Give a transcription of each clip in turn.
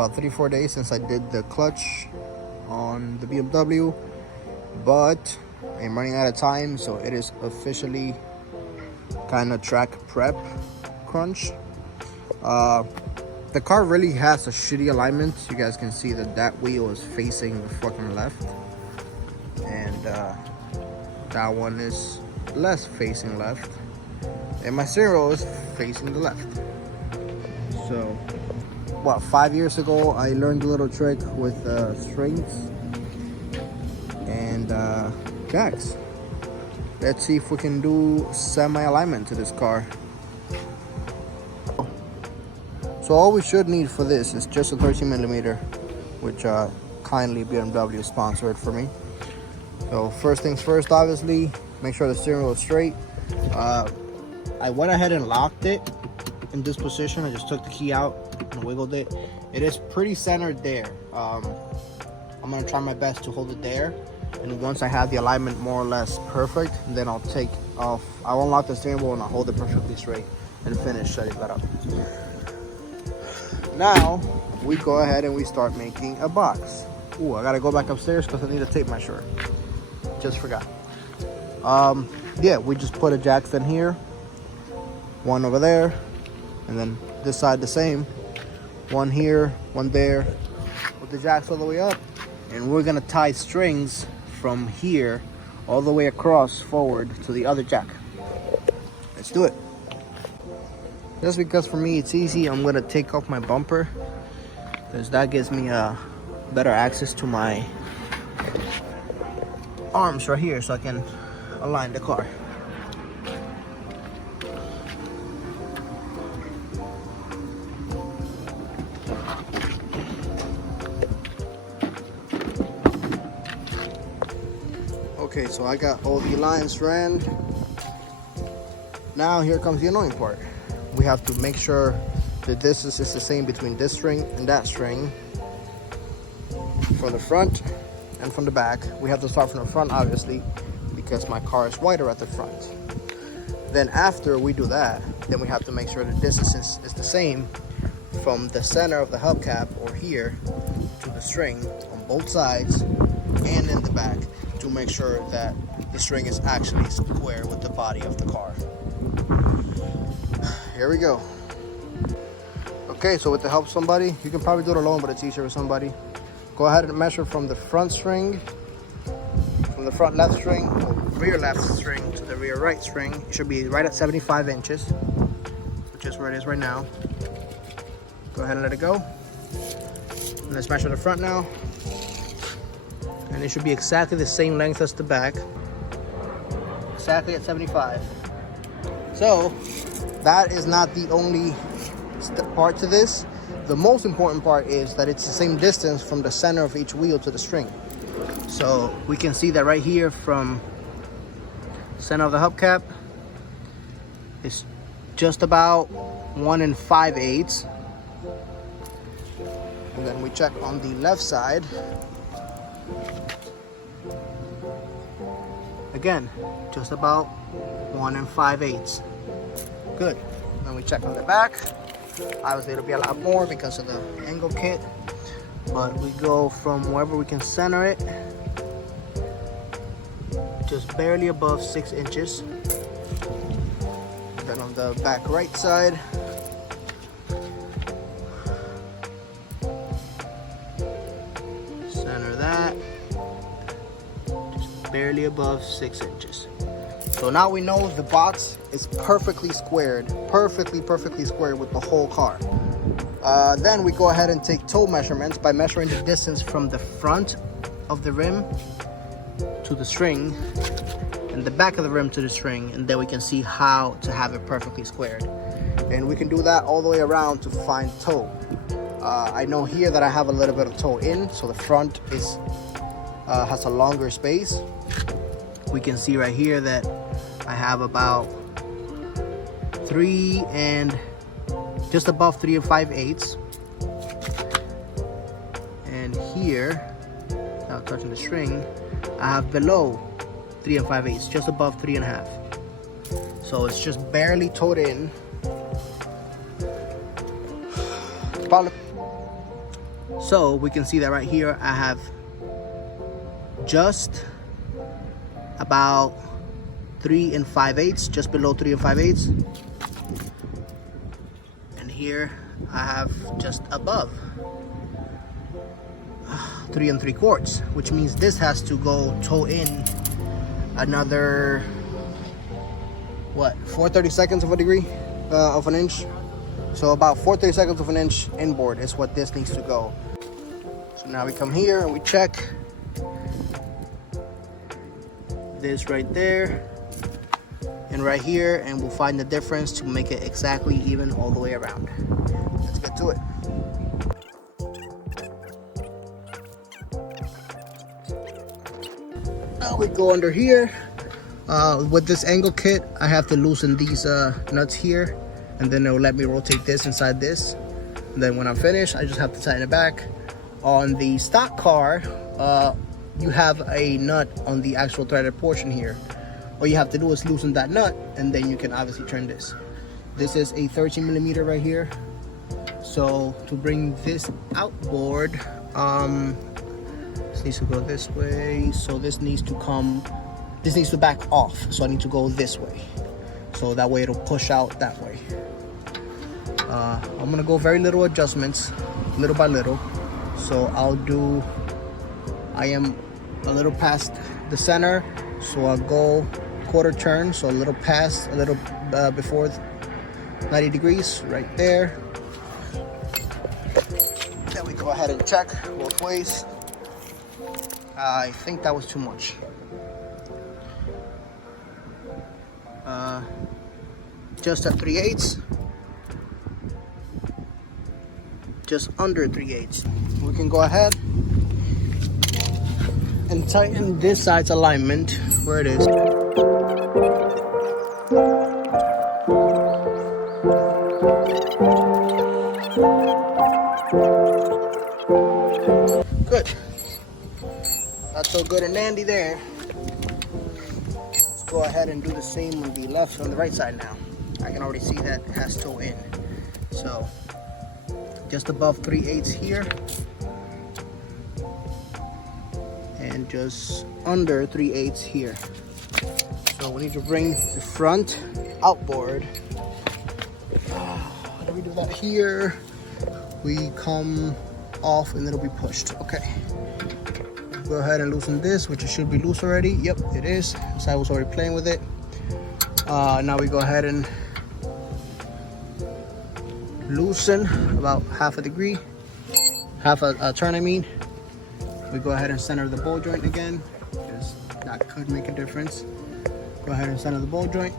about 3-4 days since I did the clutch on the BMW, but I'm running out of time, so it is officially kind of track prep crunch. The car really has a shitty alignment. You guys can see that that wheel is facing the fucking left, and that one is less facing left, and my steering wheel is facing the left. So what, 5 years ago I learned a little trick with strings and jacks. Let's see if we can do semi-alignment to this car. So all we should need for this is just a 13mm, which kindly BMW sponsored for me. So first things first, obviously, make sure the steering wheel is straight. I went ahead and locked it in this position. I just took the key out and wiggled it. It is pretty centered there. I'm gonna try my best to hold it there. And once I have the alignment more or less perfect, then I'll unlock the steering wheel and I'll hold it perfectly straight and finish setting that up. Now we go ahead and we start making a box. Ooh, I gotta go back upstairs because I need a tape measure. Just forgot. Yeah, we just put a jacks in here, one over there, and then this side the same. One here, one there, with the jacks all the way up. And we're gonna tie strings from here all the way across forward to the other jack. Let's do it. Just because for me it's easy, I'm gonna take off my bumper, because that gives me better access to my arms right here, so I can align the car. Okay, so I got all the lines ran. Now here comes the annoying part. We have to make sure the distance is the same between this string and that string from the front and from the back. We have to start from the front, obviously, because my car is wider at the front. Then after we do that, then we have to make sure the distance is the same from the center of the hubcap or here to the string on both sides and in the back, to make sure that the string is actually square with the body of the car. Here we go. Okay, so with the help of somebody, you can probably do it alone, but it's easier with somebody. Go ahead and measure from the front string, from the front left string, or rear left string to the rear right string. It should be right at 75 inches, which is where it is right now. Go ahead and let it go. And let's measure the front now. And it should be exactly the same length as the back. Exactly at 75. So that is not the only part to this. The most important part is that it's the same distance from the center of each wheel to the string. So we can see that right here from center of the hubcap is just about 1 5/8. And then we check on the left side. Again, just about 1 5/8. Good. Then we check on the back. Obviously it'll be a lot more because of the angle kit, but we go from wherever we can center it, just barely above 6 inches. Then on the back right side, center that, just barely above 6 inches. So now we know the box is perfectly squared, perfectly squared with the whole car. Then we go ahead and take toe measurements by measuring the distance from the front of the rim to the string and the back of the rim to the string, and then we can see how to have it perfectly squared. And we can do that all the way around to find toe. I know here that I have a little bit of toe in, so the front is has a longer space. We can see right here that I have about 3 and just above 3 5/8. And here, without touching the string, I have below 3 5/8, just above 3 1/2. So it's just barely towed in. So we can see that right here I have just about 3 5/8, just below 3 5/8, and here I have just above 3 3/4, which means this has to go toe in another, what, 4/32 of a degree of an inch. So about 4/32 of an inch inboard is what this needs to go. So now we come here and we check this right there and right here, and we'll find the difference to make it exactly even all the way around. Let's get to it. Now we go under here. With this angle kit, I have to loosen these nuts here, and then it will let me rotate this inside this. And then when I'm finished, I just have to tighten it back. On the stock car, you have a nut on the actual threaded portion here. All you have to do is loosen that nut, and then you can obviously turn this. This is a 13mm right here. So to bring this outboard, this needs to go this way. So this needs to back off. So I need to go this way. So that way it'll push out that way. I'm gonna go very little adjustments, little by little. So I am a little past the center, so I'll go quarter turn, so a little past, a little before 90 degrees right there. Then we go ahead and check both ways. I think that was too much. Just at 3/8, just under 3/8. We can go ahead and tighten this side's alignment where it is. Good. That's so good and dandy there. Let's go ahead and do the same on the left, on the right side now. I can already see that it has toe in. So just above 3/8 here, and just under 3/8 here. So we need to bring the front outboard. How do we do that here? We come off and it'll be pushed. Okay. Go ahead and loosen this, which it should be loose already. Yep, it is. So I was already playing with it. Now we go ahead and loosen about half a degree, half a turn I mean. We go ahead and center the ball joint again, because that could make a difference. Go ahead and center the ball joint.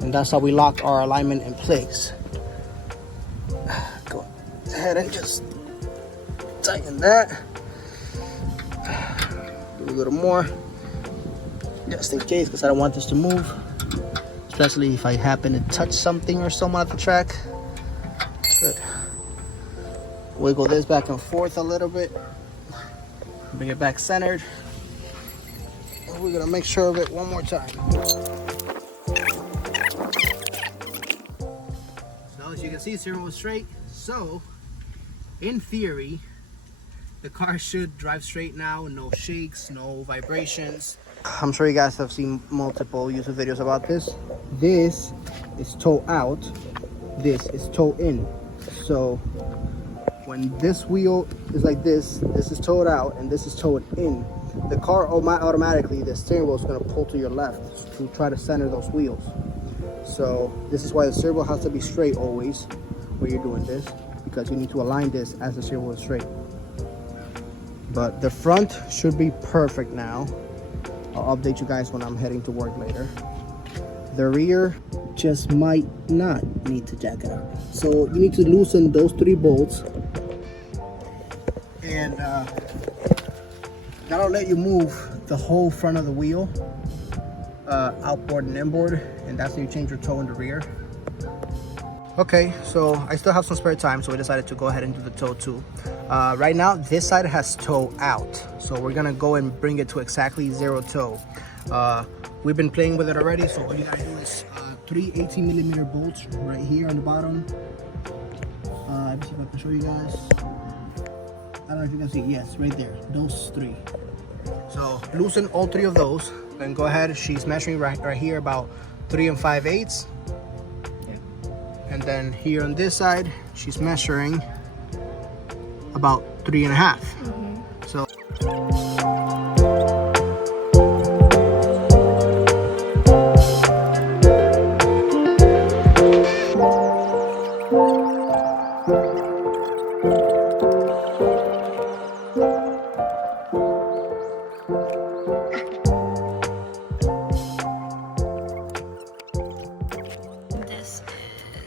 And that's how we lock our alignment in place. Go ahead and just tighten that. Do a little more, just in case, because I don't want this to move, especially if I happen to touch something or someone at the track. Good. Wiggle this back and forth a little bit, bring it back centered, and we're gonna make sure of it one more time. So as you can see, steering wheel is straight. So in theory, the car should drive straight now, no shakes, no vibrations. I'm sure you guys have seen multiple YouTube videos about this. This is toe out, this is toe in. So when this wheel is like this is toed out and this is toed in. The car automatically, the steering wheel is going to pull to your left to try to center those wheels. So this is why the steering wheel has to be straight always when you're doing this, because you need to align this as the steering wheel is straight. But the front should be perfect now. I'll update you guys when I'm heading to work later. The rear just might not need to jack it up. So you need to loosen those 3 bolts, and that'll let you move the whole front of the wheel, outboard and inboard, and that's how you change your toe in the rear. Okay, so I still have some spare time, so we decided to go ahead and do the toe too. Right now, this side has toe out, so we're gonna go and bring it to exactly 0 toe. We've been playing with it already, so all you gotta do is 3 18mm bolts right here on the bottom. Let me see if I can show you guys. I don't know if you can see. Yes, right there. Those 3. So loosen all 3 of those. Then go ahead. She's measuring right here about 3 5/8. And then here on this side, she's measuring about 3 1/2. So.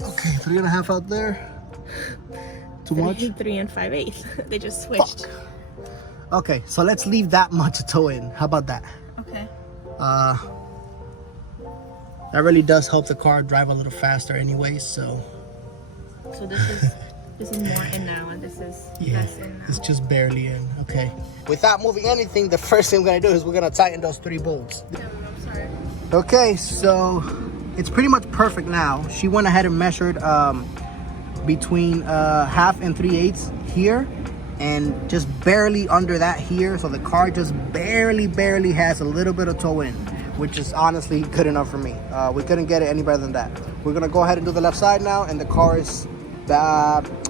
Okay, 3 1/2 out there. Too much? 3 5/8. They just switched. Fuck. Okay, so let's leave that much to toe in. How about that? Okay. That really does help the car drive a little faster anyways, so. So this is more in now, and this is less in now. It's just barely in. Okay. Without moving anything, the first thing we're gonna do is we're gonna tighten those 3 bolts. I'm sorry. Okay, so it's pretty much perfect now. She went ahead and measured between 1/2 and 3/8 here, and just barely under that here. So the car just barely has a little bit of toe in, which is honestly good enough for me. We couldn't get it any better than that. We're gonna go ahead and do the left side now, and the car is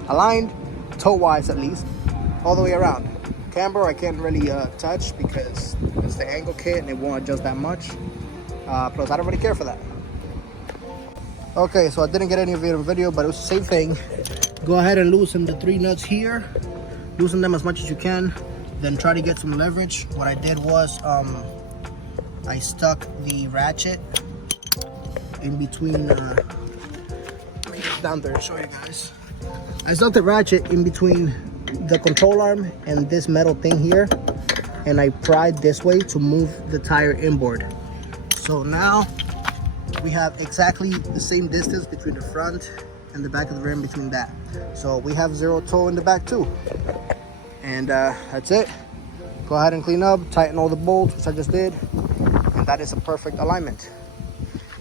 aligned, toe-wise at least, all the way around. Camber I can't really touch because it's the angle kit and it won't adjust that much. Plus I don't really care for that. Okay, so I didn't get any of it in video, but it was the same thing. Go ahead and loosen the 3 nuts here. Loosen them as much as you can. Then try to get some leverage. What I did was I stuck the ratchet in between. Down there to show you guys. I stuck the ratchet in between the control arm and this metal thing here, and I pried this way to move the tire inboard. So now we have exactly the same distance between the front and the back of the rim between that. So we have 0 toe in the back too. And that's it. Go ahead and clean up, tighten all the bolts, which I just did, and that is a perfect alignment.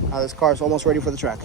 Now this car is almost ready for the track.